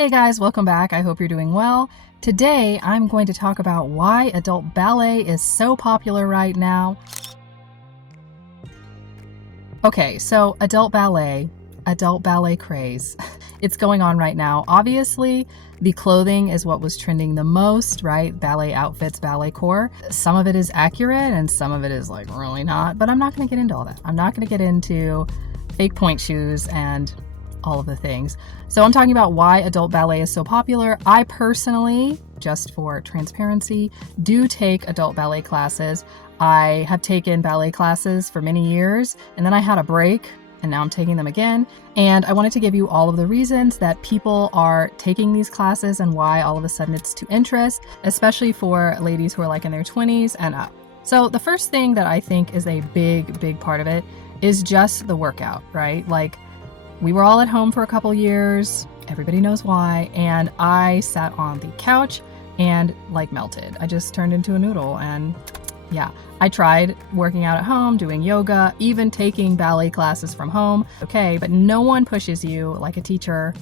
Hey guys, welcome back. I hope you're doing well. Today, I'm going to talk about why adult ballet is so popular right now. Okay, so adult ballet craze. It's going on right now. Obviously, the clothing is what was trending the most, right? Ballet outfits, ballet core. Some of it is accurate and some of it is like really not, but I'm not going to get into all that. I'm not going to get into fake point shoes and all of the things. So I'm talking about why adult ballet is so popular. I personally, just for transparency, do take adult ballet classes. I have taken ballet classes for many years, and then I had a break, and now I'm taking them again. And I wanted to give you all of the reasons that people are taking these classes and why all of a sudden it's to interest, especially for ladies who are like in their 20s and up. So the first thing that I think is a big part of it is just the workout, right? Like, we were all at home for a couple years, everybody knows why, and I sat on the couch and like melted. I just turned into a noodle, and yeah, I tried working out at home, doing yoga, even taking ballet classes from home. Okay, but no one pushes you like a teacher.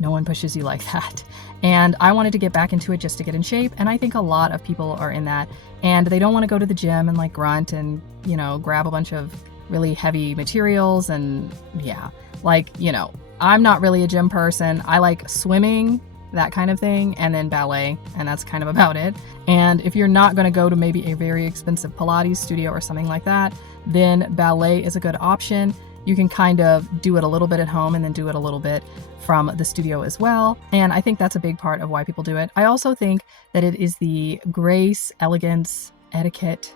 No one pushes you like that. And I wanted to get back into it just to get in shape, and I think a lot of people are in that, and they don't want to go to the gym and like grunt and, grab a bunch of really heavy materials and yeah. I'm not really a gym person. I like swimming, that kind of thing, and then ballet, and that's kind of about it. And if you're not going to go to maybe a very expensive Pilates studio or something like that, then ballet is a good option. You can kind of do it a little bit at home and then do it a little bit from the studio as well. And I think that's a big part of why people do it. I also think that it is the grace, elegance, etiquette,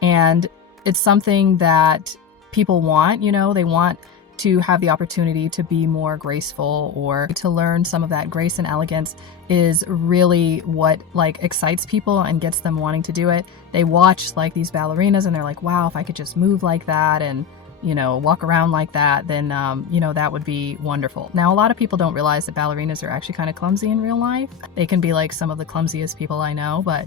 and it's something that people want. They want to have the opportunity to be more graceful or to learn some of that grace and elegance is really what excites people and gets them wanting to do it. They watch these ballerinas and they're like, wow, if I could just move like that and walk around like that, then, that would be wonderful. Now, a lot of people don't realize that ballerinas are actually kind of clumsy in real life. They can be like some of the clumsiest people I know, but,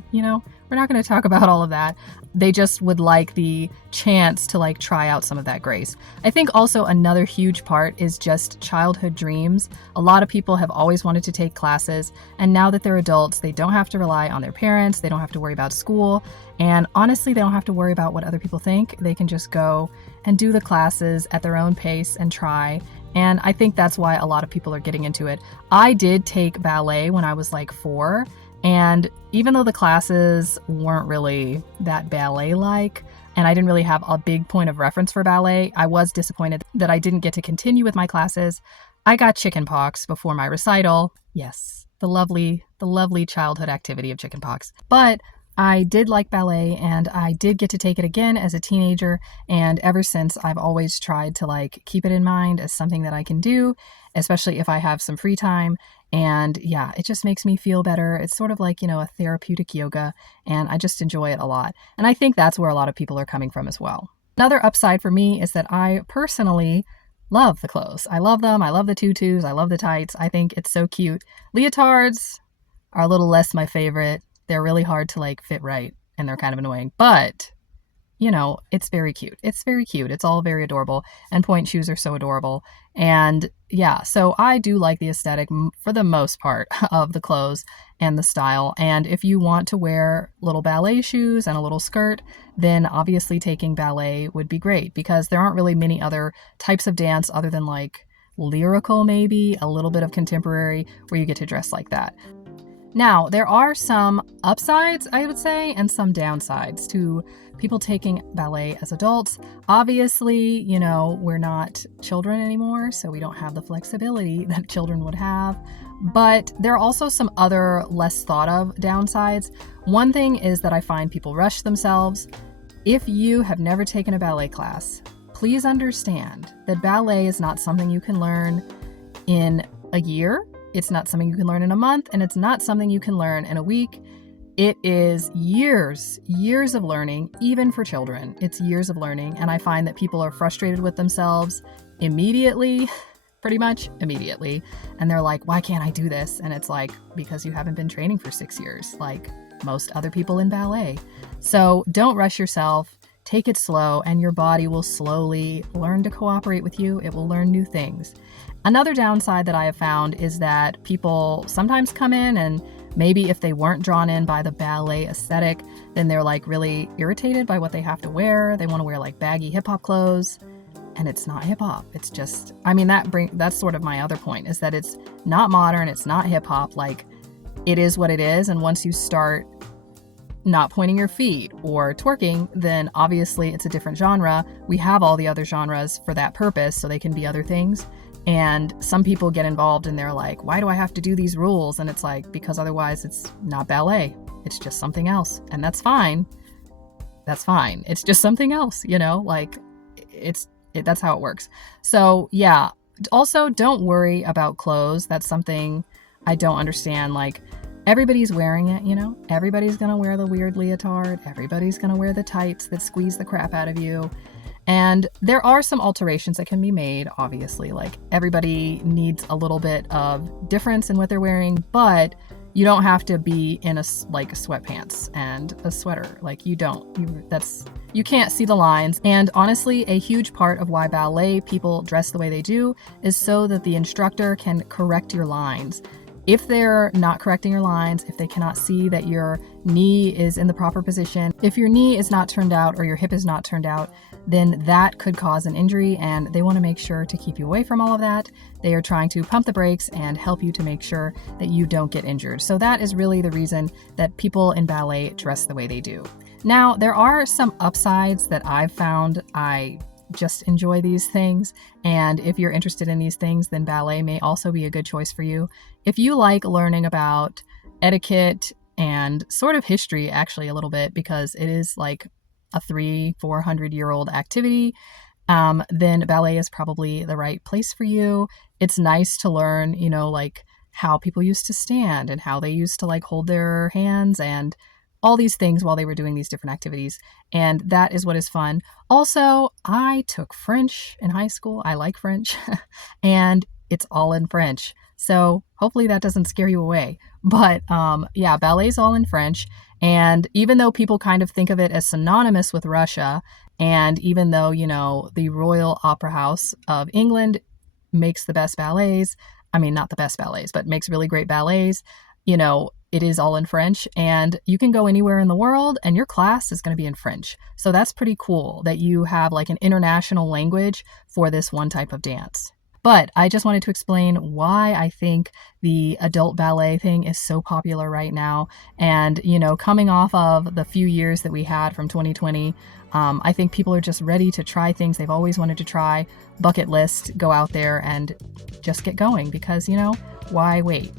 we're not going to talk about all of that. They just would like the chance to try out some of that grace. I think also another huge part is just childhood dreams. A lot of people have always wanted to take classes, and now that they're adults, they don't have to rely on their parents. They don't have to worry about school. And honestly, they don't have to worry about what other people think. They can just go and do the classes at their own pace and try. And I think that's why a lot of people are getting into it. I did take ballet when I was 4, and even though the classes weren't really that ballet-like, and I didn't really have a big point of reference for ballet, I was disappointed that I didn't get to continue with my classes. I got chickenpox before my recital. Yes, the lovely childhood activity of chickenpox. But I did like ballet, and I did get to take it again as a teenager, and ever since I've always tried to keep it in mind as something that I can do, especially if I have some free time. And yeah, it just makes me feel better. It's sort of like, a therapeutic yoga, and I just enjoy it a lot. And I think that's where a lot of people are coming from as well. Another upside for me is that I personally love the clothes. I love them. I love the tutus. I love the tights. I think it's so cute. Leotards are a little less my favorite. They're really hard to fit right, and they're kind of annoying, but it's very cute. It's very cute. It's all very adorable, and point shoes are so adorable. And yeah, so I do like the aesthetic for the most part of the clothes and the style. And if you want to wear little ballet shoes and a little skirt, then obviously taking ballet would be great, because there aren't really many other types of dance other than lyrical, maybe a little bit of contemporary, where you get to dress like that. Now, there are some upsides, I would say, and some downsides to people taking ballet as adults. Obviously, we're not children anymore, so we don't have the flexibility that children would have. But there are also some other less thought of downsides. One thing is that I find people rush themselves. If you have never taken a ballet class, please understand that ballet is not something you can learn in a year. It's not something you can learn in a month, and it's not something you can learn in a week. It is years of learning, even for children. It's years of learning, and I find that people are frustrated with themselves immediately, pretty much immediately, and they're like, why can't I do this? And it's because you haven't been training for 6 years, like most other people in ballet. So don't rush yourself. take it slow, and your body will slowly learn to cooperate with you. It will learn new things. Another downside that I have found is that people sometimes come in and maybe if they weren't drawn in by the ballet aesthetic, then they're like really irritated by what they have to wear. They want to wear like baggy hip hop clothes, and it's not hip hop. It's just, I mean, that's sort of my other point, is that it's not modern, it's not hip hop. Like, it is what it is. And once you start not pointing your feet or twerking, then obviously it's a different genre. We have all the other genres for that purpose, so they can be other things. And some people get involved and they're like, why do I have to do these rules? And it's like, because otherwise it's not ballet. It's just something else. And that's fine. That's fine. It's just something else, you know, like that's how it works. So yeah, also don't worry about clothes. That's something I don't understand. Like, everybody's wearing it, you know, everybody's going to wear the weird leotard. Everybody's going to wear the tights that squeeze the crap out of you. And there are some alterations that can be made, obviously, like everybody needs a little bit of difference in what they're wearing, but you don't have to be in like sweatpants and a sweater. Like you can't see the lines. And honestly, a huge part of why ballet people dress the way they do is so that the instructor can correct your lines. If they're not correcting your lines, if they cannot see that your knee is in the proper position, if your knee is not turned out or your hip is not turned out, then that could cause an injury, and they want to make sure to keep you away from all of that. They are trying to pump the brakes and help you to make sure that you don't get injured. So that is really the reason that people in ballet dress the way they do. Now, there are some upsides that I've found. I just enjoy these things, and if you're interested in these things, then ballet may also be a good choice for you. If you like learning about etiquette and sort of history, actually a little bit, because it is like a 300-400-year-old activity, then ballet is probably the right place for you. It's nice to learn, you know, like how people used to stand and how they used to like hold their hands and all these things while they were doing these different activities. And that is what is fun. Also, I took French in high school. I like French and it's all in French. So hopefully that doesn't scare you away. But yeah, ballet's all in French. And even though people kind of think of it as synonymous with Russia, and even though, you know, the Royal Opera House of England makes the best ballets, I mean, not the best ballets, but makes really great ballets, you know, it is all in French, and you can go anywhere in the world and your class is going to be in French. So that's pretty cool that you have like an international language for this one type of dance. But I just wanted to explain why I think the adult ballet thing is so popular right now. And, you know, coming off of the few years that we had from 2020, I think people are just ready to try things they've always wanted to try, bucket list, go out there and just get going because, you know, why wait?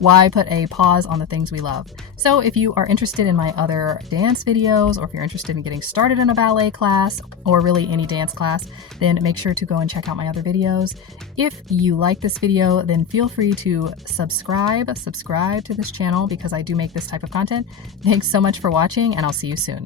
Why put a pause on the things we love? So if you are interested in my other dance videos, or if you're interested in getting started in a ballet class or really any dance class, then make sure to go and check out my other videos. If you like this video, then feel free to subscribe to this channel because I do make this type of content. Thanks so much for watching, and I'll see you soon.